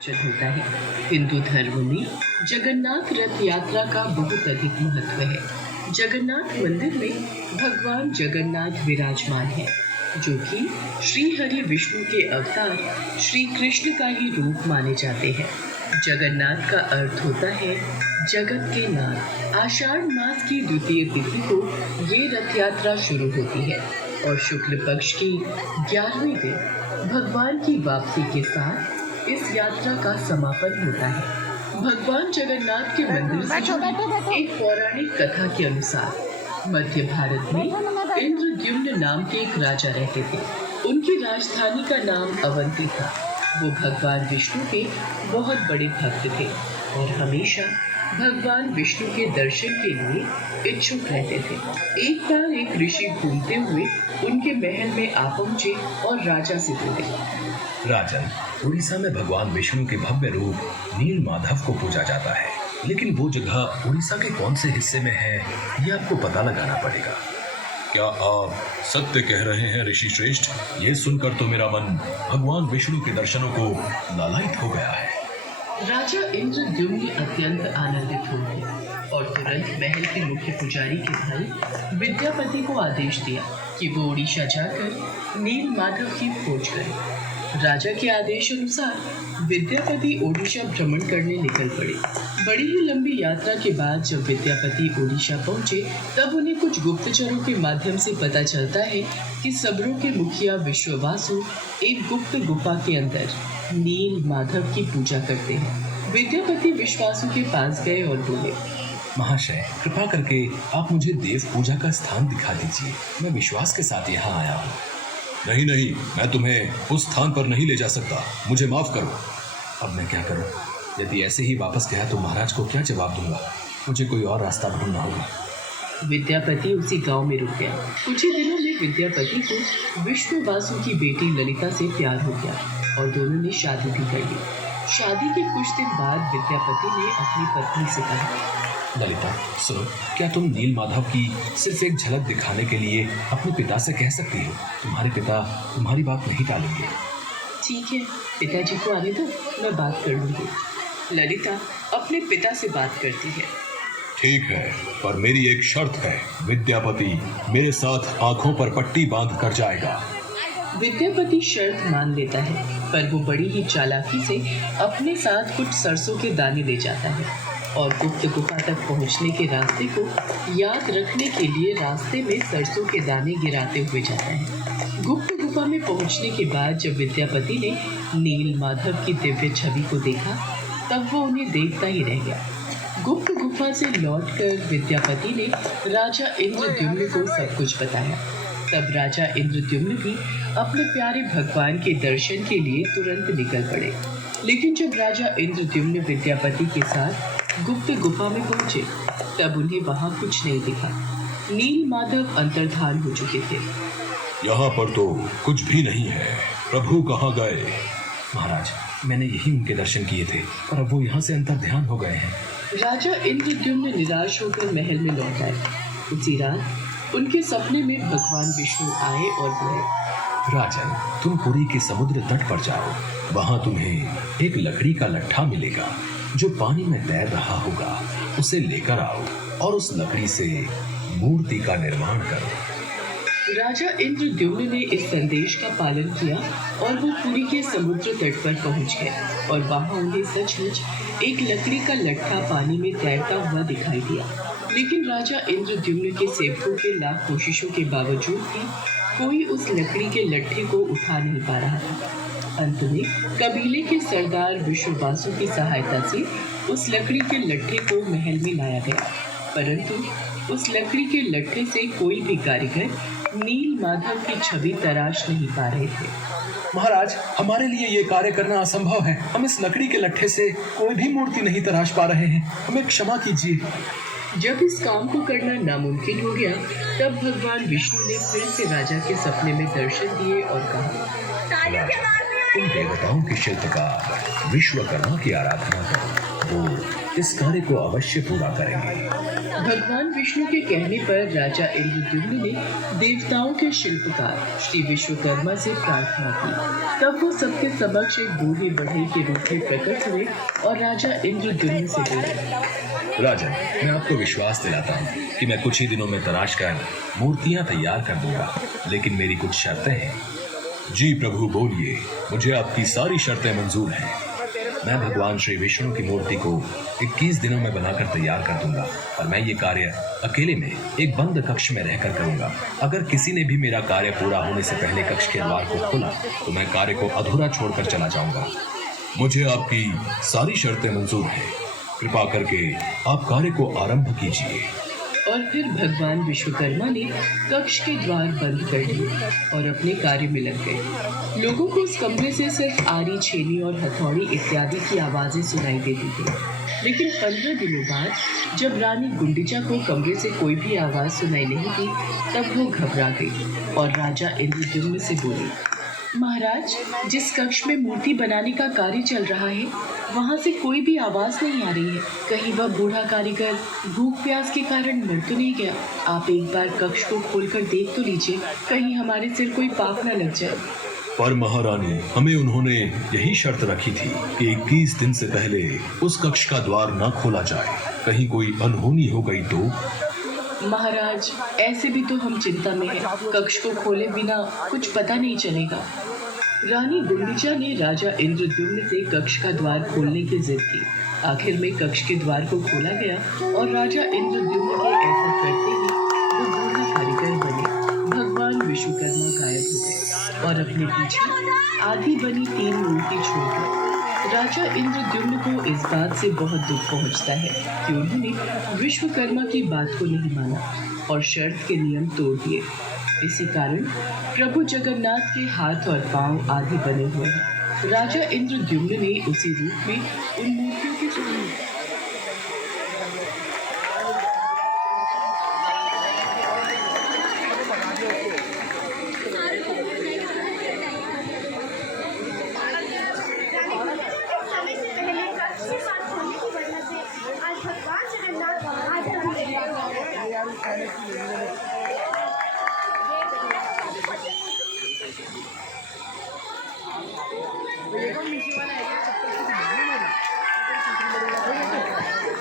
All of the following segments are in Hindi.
होता है। हिंदू धर्म में जगन्नाथ रथ यात्रा का बहुत अधिक महत्व है। जगन्नाथ मंदिर में भगवान जगन्नाथ विराजमान है, जो कि श्री हरि विष्णु के अवतार श्री कृष्ण का ही रूप माने जाते हैं। जगन्नाथ का अर्थ होता है जगत के नाथ। आषाढ़ मास की द्वितीय तिथि को ये रथ यात्रा शुरू होती है और शुक्ल पक्ष की 11वें दिन भगवान की वापसी के साथ इस यात्रा का समापन होता है। भगवान जगन्नाथ के मंदिर से जुड़ी एक पौराणिक कथा के अनुसार मध्य भारत में इंद्रद्युम्न नाम के एक राजा रहते थे। उनकी राजधानी का नाम अवंती था। वो भगवान विष्णु के बहुत बड़े भक्त थे और हमेशा भगवान विष्णु के दर्शन के लिए इच्छुक रहते थे। एक बार एक ऋषि घूमते हुए उनके महल में आ पहुंचे और राजा से बोले, राजन, उड़ीसा में भगवान विष्णु के भव्य रूप नील माधव को पूजा जाता है, लेकिन वो जगह उड़ीसा के कौन से हिस्से में है ये आपको पता लगाना पड़ेगा। क्या आप सत्य कह रहे हैं ऋषि श्रेष्ठ? ये सुनकर तो मेरा मन भगवान विष्णु के दर्शनों को लालायित हो गया है। राजा इंद्रद्युम्न अत्यंत आनंदित हो गए और तुरंत महल के मुख्य पुजारी के भाई विद्यापति को आदेश दिया कि वो उड़ीसा जाकर नील माधव की खोज करें। राजा के आदेश अनुसार विद्यापति ओडिशा भ्रमण करने निकल पड़े। बड़ी ही लंबी यात्रा के बाद जब विद्यापति ओडिशा पहुंचे, तब उन्हें कुछ गुप्तचरों के माध्यम से पता चलता है कि सबरों के मुखिया विश्ववासु एक गुप्त गुफा के अंदर नील माधव की पूजा करते हैं। विद्यापति विश्वासु के पास गए और बोले, महाशय, कृपा करके आप मुझे देव पूजा का स्थान दिखा दीजिए। मैं विश्वास के साथ यहाँ आया हूँ। नहीं नहीं, मैं तुम्हें उस स्थान पर नहीं ले जा सकता, मुझे माफ करो। अब मैं क्या करूं? यदि ऐसे ही वापस गया तो महाराज को क्या जवाब दूंगा? मुझे कोई और रास्ता ढूंढना होगा। विद्यापति उसी गांव में रुक गया। कुछ ही दिनों में विद्यापति को विश्ववासु की बेटी ललिता से प्यार हो गया और दोनों ने शादी भी कर ली। शादी के कुछ दिन बाद विद्यापति ने अपनी पत्नी से कहा, ललिता, सुनो, क्या तुम नील माधव की सिर्फ एक झलक दिखाने के लिए अपने पिता से कह सकती हो? तुम्हारे पिता तुम्हारी बात नहीं टालेंगे। ठीक है, पिताजी को आने दो, मैं बात कर लूंगी। ललिता अपने पिता से बात करती है। ठीक है, पर मेरी एक शर्त है। विद्यापति मेरे साथ आंखों पर पट्टी बांध कर जाएगा। विद्यापति शर्त मान लेता है, पर वो बड़ी ही चालाकी से अपने साथ कुछ सरसों के दाने ले जाता है और गुप्त गुफा तक पहुंचने के रास्ते को याद रखने के लिए रास्ते में सरसों के दाने गिराते हुए जाता है। गुप्त गुफा में पहुंचने के बाद जब विद्यापति ने नील माधव की दिव्य छवि को देखा, तब वो उन्हें देखता ही रह गया। गुप्त गुफा से लौटकर विद्यापति ने राजा इंद्रद्युम्न को सब कुछ बताया। तब राजा इंद्रद्युम्न भी अपने प्यारे भगवान के दर्शन के लिए तुरंत निकल पड़े। लेकिन जब राजा इंद्रद्युम्न विद्यापति के साथ गुप्त गुफा में पहुंचे, तब उन्हें वहां कुछ नहीं दिखा। नील माधव अंतर्धान हो चुके थे। यहाँ पर तो कुछ भी नहीं है। प्रभु कहाँ गए? महाराज, मैंने यही उनके दर्शन किए थे, पर अब वो यहाँ से अंतर्ध्यान हो गए हैं। राजा इंद्रद्युम्न निराश होकर महल में लौट आए। उसी रात उनके सपने में भगवान विष्णु आए और बोले, राजन, तुम पुरी के समुद्र तट पर जाओ। वहां तुम्हें एक लकड़ी का लट्ठा मिलेगा जो पानी में तैर रहा होगा। उसे लेकर आओ और उस लकड़ी से मूर्ति का निर्माण करो। राजा इंद्रद्युम्न ने इस संदेश का पालन किया और वो पुरी के समुद्र तट पर पहुंच गए और वहां उन्हें सचमुच एक लकड़ी का लट्ठा पानी में तैरता हुआ दिखाई दिया। लेकिन राजा इंद्रद्युम्न के सेवकों के लाख कोशिशों के बावजूद भी कोई उस लकड़ी के लट्ठे को उठा नहीं पा रहा था। अंत में कबीले के सरदार विश्ववासु की सहायता से उस लकड़ी के लट्ठे को महल में लाया गया, परंतु उस लकड़ी के लट्ठे से कोई भी कारीगर नील माधव की छवि तराश नहीं पा रहे थे। महाराज, हमारे लिए ये कार्य करना असंभव है। हम इस लकड़ी के लट्ठे से कोई भी मूर्ति नहीं तराश पा रहे हैं। हमें क्षमा कीजिए। जब इस काम को करना नामुमकिन हो गया, तब भगवान विष्णु ने फिर से राजा के सपने में दर्शन दिए और कहा, तुम देवताओं के शिल्पकार विश्वकर्मा की आराधना करो। वो इस कार्य को अवश्य पूरा करेंगे। भगवान विष्णु के कहने पर राजा इंद्रद्युम्न ने देवताओं के शिल्पकार श्री विश्वकर्मा से प्रार्थना की। तब वो सबके समक्ष एक बूढ़े बढ़ई के रूप में प्रकट हुए और राजा इंद्रद्युम्न से बोले, राजन, मैं आपको विश्वास दिलाता हूँ कि मैं कुछ ही दिनों में तराश कर मूर्तियाँ तैयार कर दूंगा, लेकिन मेरी कुछ शर्तें हैं। जी प्रभु बोलिए, मुझे आपकी सारी शर्तें मंजूर हैं। मैं भगवान श्री विष्णु की मूर्ति को 21 दिनों में बनाकर तैयार कर दूंगा और मैं ये कार्य अकेले में एक बंद कक्ष में रहकर करूंगा। अगर किसी ने भी मेरा कार्य पूरा होने से पहले कक्ष के द्वार को खोला तो मैं कार्य को अधूरा छोड़कर चला जाऊंगा। मुझे आपकी सारी शर्तें मंजूर हैं। कृपा करके आप कार्य को आरंभ कीजिए। और फिर भगवान विश्वकर्मा ने कक्ष के द्वार बंद कर दिए और अपने कार्य में लग गए। लोगों को उस कमरे से सिर्फ आरी, छेनी और हथौड़ी इत्यादि की आवाजें सुनाई देती थी। लेकिन 15 दिनों बाद जब रानी गुंडिचा को कमरे से कोई भी आवाज सुनाई नहीं दी, तब वो घबरा गई और राजा इंद्रद्युम्न से बोली, महाराज, जिस कक्ष में मूर्ति बनाने का कार्य चल रहा है वहाँ से कोई भी आवाज नहीं आ रही है। कहीं वह बूढ़ा कारीगर भूख प्यास के कारण मर तो नहीं गया? आप एक बार कक्ष को खोलकर देख तो लीजिए, कहीं हमारे सिर कोई पाप न लग जाए। पर महारानी, हमें उन्होंने यही शर्त रखी थी कि 21 दिन से पहले उस कक्ष का द्वार न खोला जाए। कहीं कोई अनहोनी हो गई तो? महाराज, ऐसे भी तो हम चिंता में हैं। कक्ष को खोले बिना कुछ पता नहीं चलेगा। रानी गुंडिचा ने राजा इंद्रद्युम्न से कक्ष का द्वार खोलने की जिद की। आखिर में कक्ष के द्वार को खोला गया और राजा इंद्रद्युम्न के ऐसा करते ही वो बूढ़ा कारीगर बने भगवान विश्वकर्मा गायब हो गए और अपने पीछे आधी बनी 3 मूर्ति छोड़कर। राजा इंद्रद्युम्न को इस बात से बहुत दुख पहुंचता है कि उन्होंने विश्वकर्मा की बात को नहीं माना और शर्त के नियम तोड़ दिए। इसी कारण प्रभु जगन्नाथ के हाथ और पांव आदि बने हुए हैं। राजा इंद्रद्युम्न ने उसी रूप में उन मूर्तियों की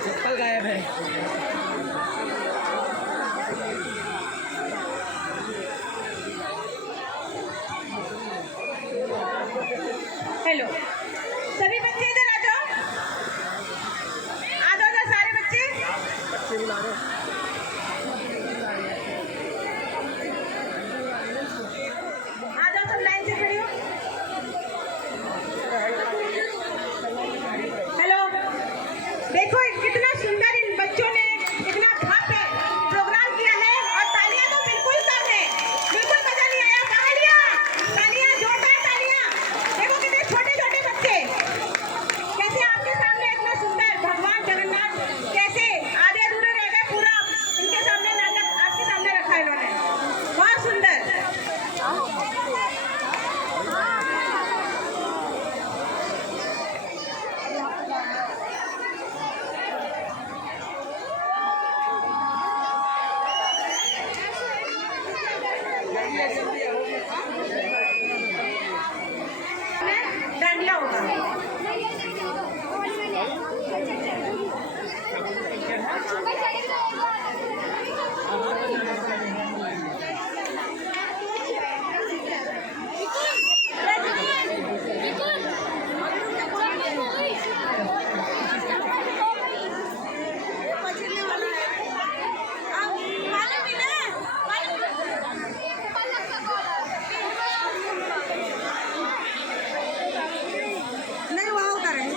चप्पल गायब है। हेलो, सभी बच्चे इधर आ जाओ। आ जाओ ना सारे बच्चे। बच्चे बुला रहे हो। आ जाओ, सब लाइन से खड़े हो। हेलो, देखो कितना सुंदर इन बच्चों ने इतना भव्य प्रोग्राम किया है और तालियां तो बिल्कुल कम है। बिल्कुल मजा नहीं आया। तालियां, तालियां, जोरदार तालियां। देखो कितने छोटे छोटे बच्चे कैसे आपके सामने इतना सुंदर भगवान जगन्नाथ कैसे आधे अधूरे रह गए, पूरा इनके सामने नाटक आपके सामने रखा है इन्होंने। बहुत सुंदर। डांडिया होगा। नहीं, वहाँ उतर है।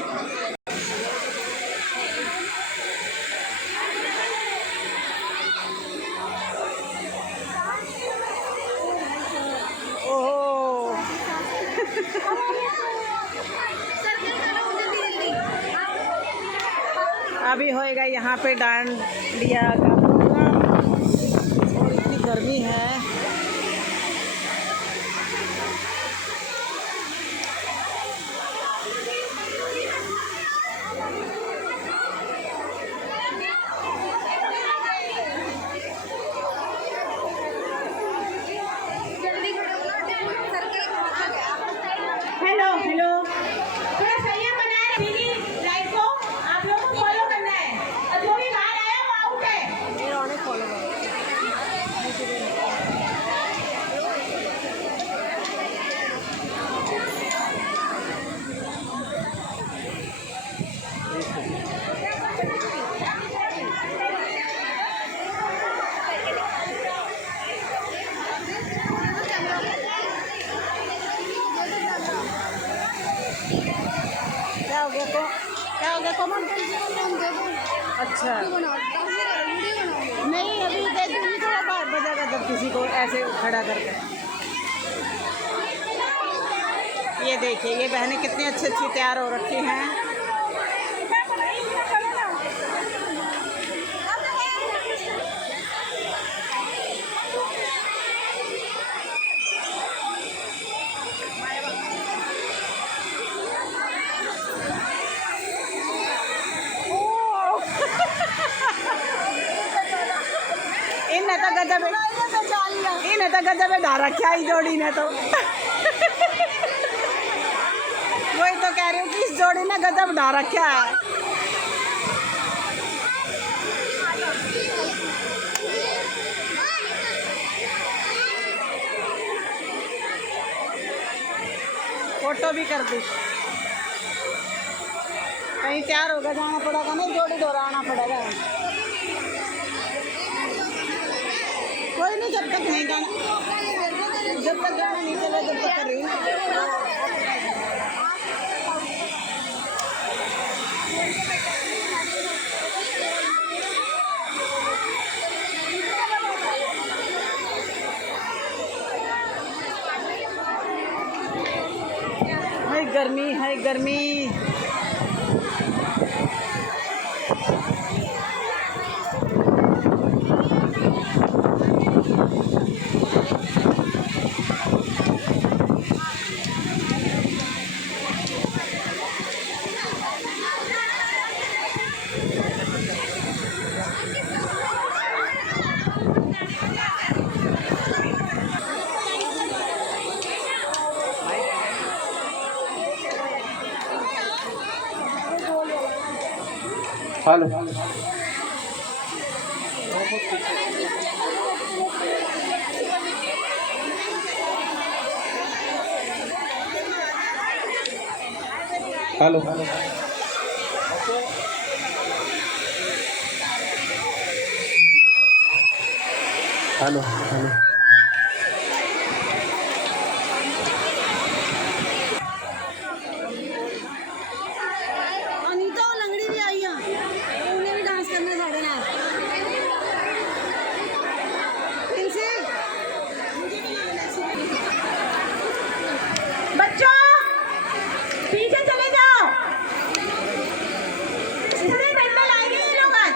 ओहो, अभी होएगा यहाँ पे डांडिया का प्रोग्राम और इतनी गर्मी है। क्या हो गया क्या हो गया कोमल? अच्छा नहीं अभी दे दूँगी, थोड़ा बाहर बजाएगा जब किसी को ऐसे खड़ा करके। ये देखिए ये बहनें कितनी अच्छी अच्छी तैयार हो रखी हैं। इन्हें तो गजब ढा रखा है जोड़ी ने तो। वही तो कह रही हूँ कि इस जोड़ी ने गजब ढा रखा है। फोटो भी कर दी। कहीं तैयार होकर जाना पड़ेगा, नहीं जोड़ी दोहराना पड़ेगा। कोई नहीं, जब तक नहीं गाना, जब तक गाना नहीं चला जब तक कर रही हूँ। है गर्मी है गर्मी। Hello hello hello hello Anita और लंगड़ी भी आई हैं, उन्हें भी डांस करना साढ़े नाल। बच्चों पीछे चले जाओ, इतने डंडे लाएंगे ये लोग आज।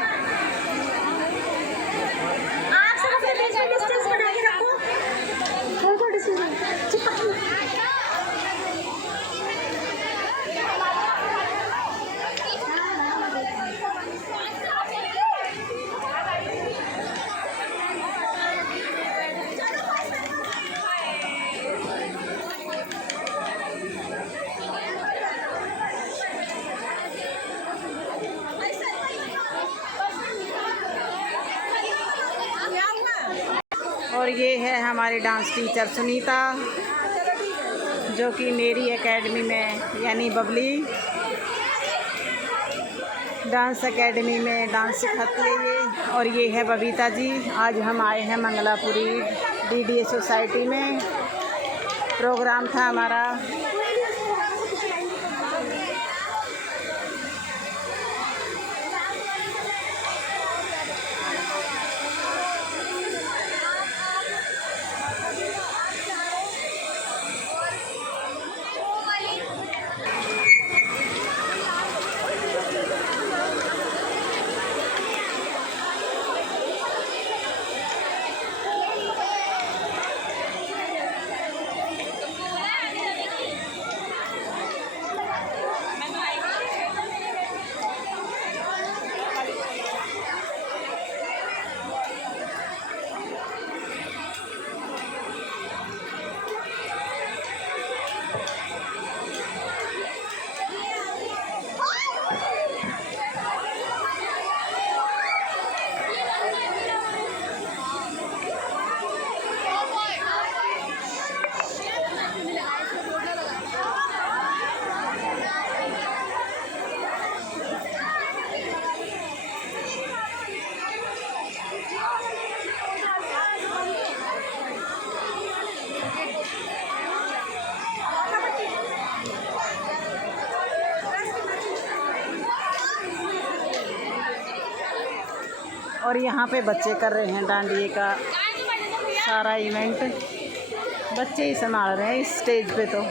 आप सब अपने बीच में डिस्टेंस बना के रखो, थोड़ा डिस्टेंस चिपक। और ये है हमारी डांस टीचर सुनीता, जो कि मेरी एकेडमी में यानी बबली डांस एकेडमी में डांस सिखाती है ये। और ये है बबीता जी। आज हम आए हैं मंगलापुरी डीडीए सोसाइटी में, प्रोग्राम था हमारा। और यहाँ पे बच्चे कर रहे हैं डांडिए का सारा इवेंट, बच्चे ही संभाल रहे हैं इस स्टेज पे तो।